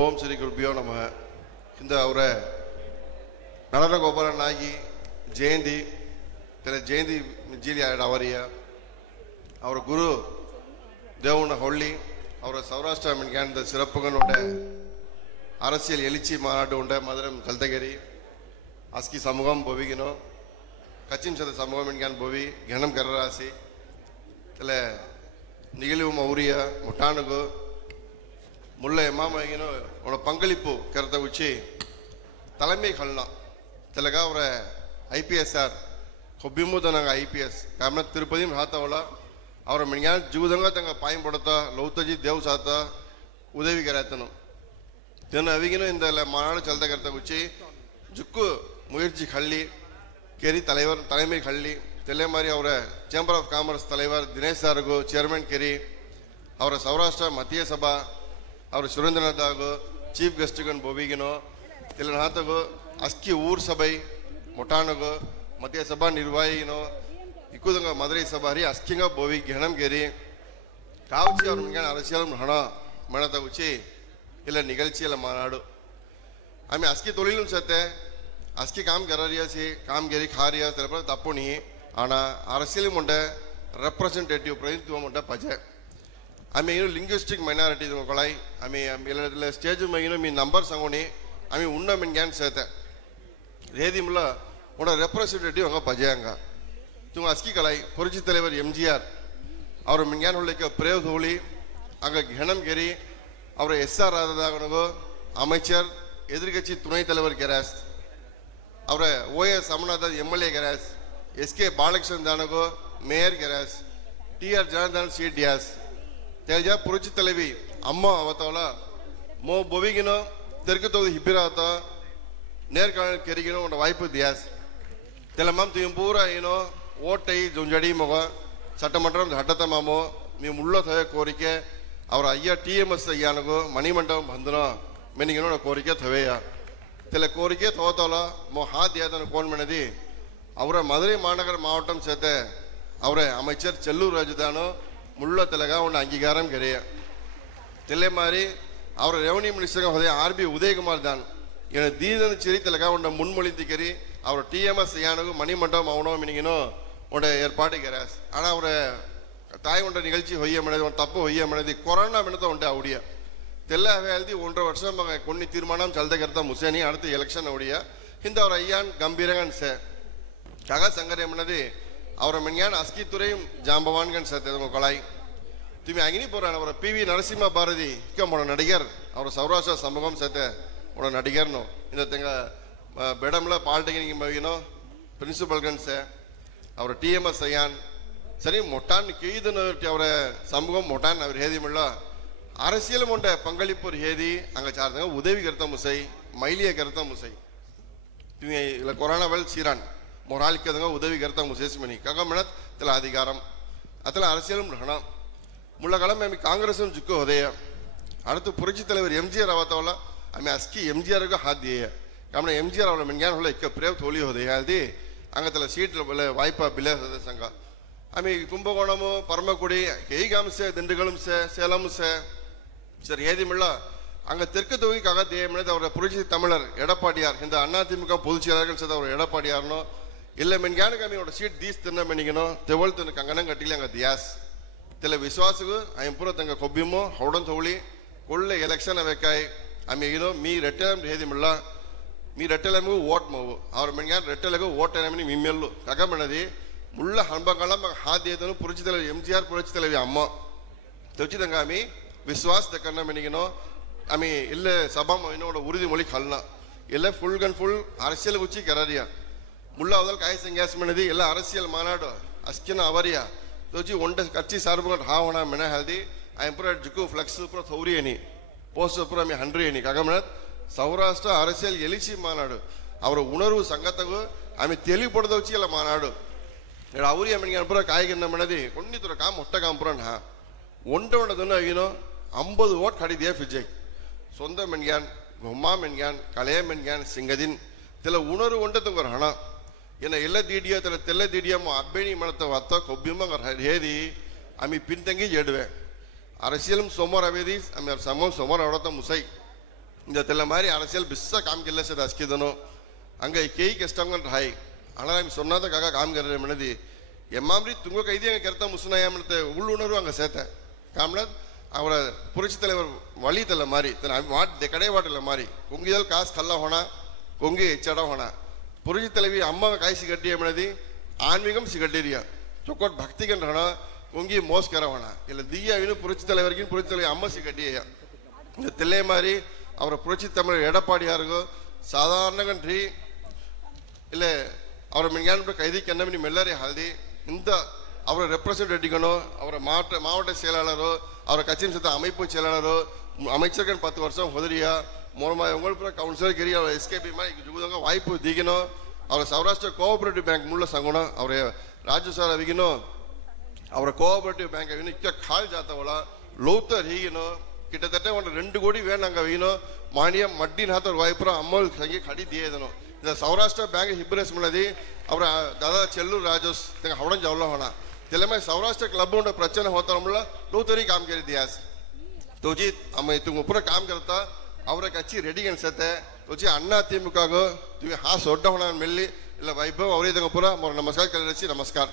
ஓம் ஸ்ரீ குருபியோ நம. இந்த ಅವರ ನಳನ ಗೋಪಾಲ ನಾಗಿ ಜಯಂತಿ ತೆರೆ ಜಯಂತಿ ಜಿಲಿ ಅವರಿಯ ಅವರ ಗುರು தேவன ஹொள்ளி அவர சௌராஷ்டிரா மென்கான சிறப்புகளோட அரசியல் எழுச்சி மாநாடு உண்ட மதுரம் கல்தகிரி அஸ்கி சமூகம் பொவிகினோ கச்சிம் சத சமூகம் மென்கான் பொவி கனம் கரராசி இதில் நிகழ்வு மௌரிய முட்டானுகு முல்லை எம்மாமகினோ உன பங்களிப்பு கருத்தை உச்சி தலைமை கல்லாம் திலக அவர ஐபிஎஸ்ஆர் கொப்பிமுத நாங்கள் ஐபிஎஸ் காரணம் திருப்பதியும் ஹாத்தவளா ಅವರ ಮೆಣ್ಯಾನ ಜೀವದಂಗ ತಂಗ ಪಾಯಂ ಪಡ್ತಾ ಲೌತಜಿ ದೇವ್ ಸಾತ ಉದವಿ ಕರಾತನು தென் அவிகனும் இந்த மாநாடு செலுத்த கருத்தை குச்சி ஜுக்கு முயற்சி கள்ளி கேரி தலைவர் தலைமை கள்ளி தெல்லை மாதிரி அவரை சேம்பர் ஆஃப் காமர்ஸ் தலைவர் தினேஷ் சாருகு சேர்மன் கேரி அவரை சௌராஷ்டிரா மத்திய சபா அவர் சுரேந்திரநாத்தாகு ಚೀಫ್ ಗೆಸ್ಟ್ಗನ್ ಬೋವಿಗಿನೋ ಇಲ್ಲ ನಾತಗು ಅಸ್ಕಿ ಊರ್ ಸಭೈ ಮೊಟಾನಗು ಮಧ್ಯ ಸಭಾ ನಿರ್ವಾಹಿನೋ ಇಕ್ಕುದಂಗ ಮதுரை ಸಭಾರಿ ಅಸ್ಕಿಂಗ ಬೋವಿ ಘಣಂ ಗೆರಿ ಕಾವುಚಿ ಅವ್ರ ಮಿಂಗಾನ அரசியலும் ಹಣ ಮಣತ ಉಚಿ ಇಲ್ಲ ನಿಗಲ್ಚಿಯಲ್ಲ ಮಾನಾಡು ಆಮೆ ಅಸ್ಕಿ ತೊಳಿலும் ಸತ್ತೆ ಅಸ್ಕಿ ಕಾಮ್ ಗರರಿಯಾಸಿ ಕಾಮ್ ಗೆರಿ ಖಾರಿಯಾ ತೆರಪ ತಪ್ಪುಣಿ ಆಣ அரசியலும் ಉಂಡ ರೆಪ್ರೆಸೆಂಟೇಟಿವ್ ಪ್ರತಿನಿಧಿತ್ವ ಉಂಡ ಪಜೆ आम्ही लिंग्विस्टिक मायनॉरिटी कोळाई आम्ही स्टेज मगिनो मी नंबर सांगोनी आम्ही उन्न मिनग्यान सहते रेदी मुला उन्ना रेप्रेसेंटेटिव अंगा पजयांगा तुम अस्की कलाई पुरची தலைவர் எம்ஜிஆர் அவர் மின்கான் உள்ளே பிரேவ் தோழி அங்கே கணம் கேரி அவர் எஸ்ஆர் ராதாதாகனகோ அமைச்சர் எதிர்கட்சி துணைத் தலைவர் கெராஸ் அவரை ஓஎஸ் அமர்நாத் எம்எல்ஏ கெராஸ் எஸ்கே பாலகிருஷ்ணன் தானகோ மேயர் கெராஸ் டிஆர் ஜனார்தன் சி டியாஸ் தேஜ புரட்சி தலைவி அம்மா அவத்தவள மோ பொவிகினோ தெற்கு தொகுதி ஹிப்பிராத்த நேர்காணல் கெரிகினோ உண்ட வாய்ப்பு தியாஸ் தெலமாம் தூயும் பூரா ஏனோ ஓட்டை ஜொஞ்சடி முக சட்டமன்றம் ஹட்டத்தமாமோ மீ முள்ள தய கோரிக்கை அவர் ஐயா டிஎம்எஸ் ஐயானகோ மணிமண்டபம் ಬಂದನೋ ಮೆನಿಗಿನೋ ಕೋರಿಕೆ ತವೆಯ தெல கோரிக்கை தோத்தவள மோ ஹாத் யாதன கோன் மனதி அவர மதுரை மாநகர மாவட்டம் சேர்த்த அவரை அமைச்சர் செல்லூர் ராஜதானோ முள்ள தெலகா உன்ன அங்கீகாரம் கிடையா தெல்லை மாதிரி அவர் ரெவன்யூ மினிஸ்டர் ஆர்பி உதயகுமார் தான் என தீதன சரி தெலகா உன்ன முன்மொழிந்து கறி அவர் டிஎம்எஸ் ஐயானுக்கு மணிமண்டபம் அவனோ மினிங்கனோ உன்ட ஏற்பாடு கராஸ் ஆனால் அவரை தாய் உண்ட நிகழ்ச்சி ಹೊಯ್ಯ ಮನದಿ ಒಂದು ತಪ್ಪು ಹೊಯ್ಯ ಮನದಿ ಕೊರೋನಾ ಮಿಣತ ಉಂಡೆ ಅವಡಿಯ ತೆಲ್ಲ ಹೇಳ್ದಿ 1.5 ವರ್ಷ కొన్ని తీర్మానం చల్ద కర్త ముసేని அடுத்து ఎలక్షన్ ಅವಡಿಯ ಹಿಂದ ಅವರ ಅಯ್ಯಾನ್ ಗಂಭೀರಂಗನ್ ಸೆ ಕಗ ಸಂಗರೆ ಮನದಿ ಅವರ ಮೆನ್ಯಾನ್ ಅಸ್ಕಿ ತುರೆயும் ಜಾಂಬವಾನ್ಗನ್ ಸತೆ ಕೊಳಾய் துமி அங்கினி போறான் அவரை பிவி நரசிம்ம பாரதி உன நடிகர் அவர் சௌராஷ்டிரா சமூகம் சேர்த்த உன நடிகர்னோ இந்த தெங்க பெடம்ல பாலிடெக்னிக் மகினோ பிரின்சிபல்கன் சே அவர் டிஎம்எஸ் ஐயான் சரி மொட்டான் கீதுன்னு அவரை சமூகம் மொட்டான் அவர் ஹேதிமுள்ள அரசியலும் உண்ட பங்களிப்பு ஹேதி அங்கே சார்ந்தங்க உதவி கருத்த முசை மைலிய கருத்த முசை துமி இல்லை கொரோனா வெல் சீரான் ಮೊರಾಲಿಕ್ಕದಂಗ ಉದವಿ ಕರ್ತ ಮುಸೇಸ್ಮನಿ ಕಗಮಣತ್ ತಲ ಅಧಿಕಾರಂ ಅತಲ அரசியலும் ಹಣಂ ಮುಳ್ಳಗಳ ಮೇಮಿ ಕಾಂಗ್ರೆಸ್ ಜುಕ್ಕು ಹೋದೆಯ அடுத்து புரட்சி தலைவர் எம்ஜிஆர் ಅವತವಲ ಆಮೆ ಅಸ್ಕಿ எம்ஜிஆರ್ಗ ಹಾದಿಯ ಕಾಮಣ எம்ஜிஆர் ಅವಳ ಮೆನ್ಯಾನ್ ಹೊಲ ಇಕ್ಕ ಪ್ರೇವ್ ತೋಲಿ ಹೋದೆಯ ಅಲ್ದಿ ಅಂಗತಲ ಸೀಟ್ ವಾಯ್ಪಾ ಬಿಲೆ ಸಂಘ ಆಮೆ ಕುಂಭಕೋಣಮು ಪರಮಕುಡಿ ಕೇಯಿಗಾಂಸೆ திண்டுக்கலும்சே சேலம்சே சரி ஏதிமுள்ள அங்கே தெற்கு தொகுதிக்காக தேவமனது அவரை புரட்சி தமிழர் எடப்பாடியார் இந்த அதிமுக பொதுச் செயலாளர்கள் சேர்ந்த அவர் எடப்பாடியார்னோ இல்லை மென்கானுக்கு அவனோட சீட் தீஸ் தின்ன மெனிக்கனோ தெவல் தின்னு கங்கனம் கட்டில அங்கே தியாஸ் தெல விசுவாசுக்கு அவன் பூரா தங்க கொப்பிமோ ஹவுடன் தோழி கொள்ள எலெக்ஷன் வைக்காய் அவன் ಏನೋ மீ ரெட்டலம் ಹೇದಿಮಲ್ಲ மீ ரெட்டலமு ஓட் மோவு அவர் மென்கான் ரெட்டலகு ஓட் எனமனி மிம்மெல்லு ககமனதி முள்ள ஹன்பங்களம் ಹಾದಿಯದನು புரட்சி தலைவர் எம்ஜிஆர் புரட்சி தலைவி அம்மா தொச்சிதங்காமி விசுவாஸ் தக்கன மெனிக்கனோ ஆமி இல்லை சபாம் என்னோட உறுதிமொழி கல்னா இல்லை ஃபுல் கன் ஃபுல் அரசியல் உச்சி கரரியா முள்ள அவதால் காய சங்காஸ் மனதி ಎಲ್ಲ அரசியல் மாநாடு ಅಸ್ಕಿನ ಅವರಿಯ ತೋಜಿ ಒಂಡ ಕಚ್ಚಿ ಸಾರ್ಬುಗಟ್ ಹಾವಣ ಮೆನ ಹಲ್ದಿ ಐಂ ಪುರ ಜುಕು ಫ್ಲೆಕ್ಸ್ ಪುರ ಥೌರಿ ಎನಿ ಪೋಸ್ಟ್ ಪುರ ಮಿ 100 ಎನಿ ಕಗಮನತ್ ಸೌರಾಷ್ಟ್ರ அரசியல் எழுச்சி மாநாடு ಅವರ ಉಣರ್ವು ಸಂಗತಗು ಆಮೆ ತೆಲಿ ಪಡೆದವಚಿ ಎಲ್ಲ ಮಾನಾಡು ಅವರಿ ಮೆನ್ಗಾನ್ ಪುರ ಕಾಯಿಗನ್ನ ಮನದಿ ಕೊನ್ನಿತುರ ಕಾಮ್ ಒಟ್ಟ ಕಾಮ್ ಪುರ ನಾ ಒಂಡ ಒಂಡದನ್ನ ಆಗಿನೋ 50 ಓಟ್ ಕಡಿದಿಯ ಫಿಜೈ சொந்த மென்கான் கொம்மா மென்கான் கலைய மென்கான் சிங்கதின் தெல உணர்வு ஒன்றதுங்க ஒரு ಹಣ ಏನ ಎಲ್ಲ ದೀಡಿಯ ತೆಲ ತೆಲ್ಲ ದೀಡಿಯಮ್ಮ ಅಬ್ಬೆಣಿ ಮಣತ ವತ್ತ ಕೊಬ್ಬಿಮ್ಮ ಹೇದಿ ಆಮಿ ಪಿನ್ತಂಗಿ ಜೇಡುವೆ அரசியலும் சோமர் அவேதி சமம் சோமர் அவடத்த முசை இந்த தெல்ல மாதிரி அரசியல் பிஸ்ஸா காம் केलं सर अस्किदनो अंग केही कष्टंगन राहाय आना आम्ही सोन्नाचा काका काम कररे म्हणदी एम्मामरी तुंगो कैदी अंग करता मुसना या म्हणते उळुणरू अंग सेत कामणत ಅವರ ಪುರಚಿ ತಲೆವರ್ ವಳಿತಲ್ಲ ಮಾರಿ ತನ ವಾಟ್ ದೆ ಕಡೆ ವಾಟಲ್ಲ ಮಾರಿ ಕುಂಗಿದಲ್ ಕಾಸ್ ಕಲ್ಲ ಹೋಣ ಕುಂಗಿ ಎಚ್ಚಡ ಹೋಣ ಪುರಚಿ ತಲೆವಿ ಅಮ್ಮ ಕಾಯಿ ಸಿಗಡ್ಡಿ ಎಮಣದಿ ಆನ್ಮೀಗಂ ಸಿಗಡ್ಡಿರಿಯ ಚೊಕ್ಕೋಟ್ ಭಕ್ತಿಗನ್ ರಣ ಕುಂಗಿ ಮೋಸ್ ಕರ ಹೋಣ ಇಲ್ಲ ದಿಯ ಇನ್ನು ಪುರಚಿ ತಲೆವರ್ಗಿನ ಪುರಚಿ ತಲೆ ಅಮ್ಮ ಸಿಗಡ್ಡಿಯ இந்த தெல்லை மாதிரி அவரை புரட்சி தமிழர் எடப்பாடியாருகோ சாதாரணகன்றி இல்லை அவரை மின்ஞான கைதிக்கு என்ன பண்ணி மெல்லறி ஹல்தி இந்த அவரை ரெப்ரசன்டேட்டிவனோ அவரை மாவட்ட செயலாளரோ அவரை கட்சியின் சேர்த்த அமைப்பு செயலாளரோ அமைச்சர்கள் 10 வருஷம் உதறியா மூலமாக உங்களுக்கு கவுன்சிலர் ಗಿರಿ ಅವರ ಎಸ್ಕೆಪಿ ಮಾಡಿ ಜುಗುದಂಗ ವಾಯ್ಪು ದಿಗಿನೋ ಅವರ ಸೌರಾಷ್ಟ್ರ ಕೋಆಪರೇಟಿವ್ ಬ್ಯಾಂಕ್ ಮುಳ್ಳ ಸಂಗುಣ ಅವರ ರಾಜ್ಯ ಸರ್ ಅವಿಗಿನೋ ಅವರ ಕೋಆಪರೇಟಿವ್ ಬ್ಯಾಂಕ್ ಅವಿನ ಇಕ್ಕ ಖಾಲ್ ಜಾತವಳ ಲೋತರ್ ಹೀಗಿನೋ கிட்டத்தட்ட 2 கோடி வேணாங்க வீணோ மானியம் மட்டின் ಹಾತರ ವಾಯ್ಪುರ ಅಮ್ಮಲ್ ಸಂಗಿ ಖಡಿ ದಿಯೇದನೋ ಇದು ಸೌರಾಷ್ಟ್ರ ಬ್ಯಾಂಕ್ ಹಿಬ್ರೆಸ್ ಮಳದಿ ಅವರ ದಾದಾ ಚೆಲ್ಲೂರು ರಾಜಸ್ ತೆಂಗ ಹವಡನ್ ಜವಲ ಹೋಣ तेलमे सौराष्ट्र क्लब उंड प्रचन होता रमला लोतरी काम केली दियास तोजी आम्ही तुम्ही पूरा काम करता ಅವರ ಕಚ್ಚಿ ರೆಡಿ ಅನ್ಸತ್ತೆ ತೋಜಿ ಅಣ್ಣ ತಿಮ್ಮಕಾಗೋ तुम्ही हा सोड्डा होणार मिळली ಇಲ್ಲ ವೈಭವ್ ಅವರೇ ತಂಗ ಪೂರ ನಮಸ್ಕಾರ ಕರೆಸಿ ನಮಸ್ಕಾರ